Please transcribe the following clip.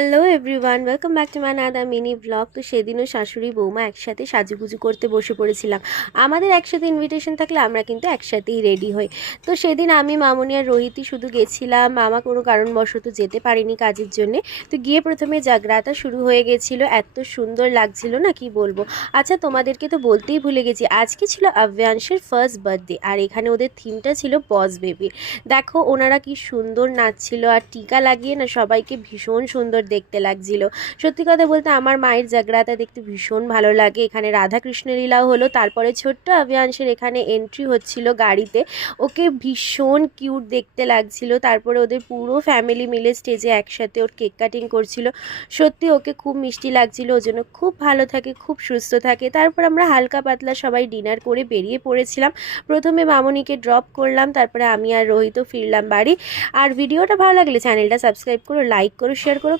Hello everyone, welcome back to my another mini blog. তো সেদিনও শাশুড়ি বৌমা একসাথে সাজুগুজু করতে বসে পড়েছিলাম। আমাদের একসাথে ইনভিটেশন থাকলে আমরা কিন্তু একসাথেই রেডি হই। তো সেদিন আমি, মামনি আর রোহিতই শুধু গেছিলাম। মামা কোনো কারণবশত যেতে পারিনি কাজের জন্যে। তো গিয়ে প্রথমে জাগরাতা শুরু হয়ে গেছিলো। এত সুন্দর লাগছিল না, কি বলবো। আচ্ছা, তোমাদেরকে তো বলতেই ভুলে গেছি, আজকে ছিল আভ্যাংশের ফার্স্ট বার্থডে, আর এখানে ওদের থিমটা ছিল বস বেবি। দেখো ওনারা কি সুন্দর নাচছিল, আর টিকা লাগিয়ে না সবাইকে ভীষণ সুন্দর দেখতে লাগছিল। সত্যি কথা বলতে আমার মায়ের জাগরাতা দেখতে ভীষণ ভালো লাগে। এখানে রাধাকৃষ্ণ লীলাও হলো, তারপরে ছোট্ট আভিয়াংশের এখানে এন্ট্রি হচ্ছিল গাড়িতে। ওকে ভীষণ কিউট দেখতে লাগছিল। তারপরে ওদের পুরো ফ্যামিলি মিলে স্টেজে একসাথে ওর কেক কাটিং করছিল। সত্যি ওকে খুব মিষ্টি লাগছিল, ওর জন্য খুব ভালো থাকে, খুব সুস্থ থাকে। তারপর আমরা হালকা পাতলা সবাই ডিনার করে বেরিয়ে পড়েছিলাম। প্রথমে মামনিকে ড্রপ করলাম, তারপরে আমি আর রোহিতও ফিরলাম বাড়ি। আর ভিডিওটা ভালো লাগলে চ্যানেলটা সাবস্ক্রাইব করো, লাইক করো, শেয়ার করো।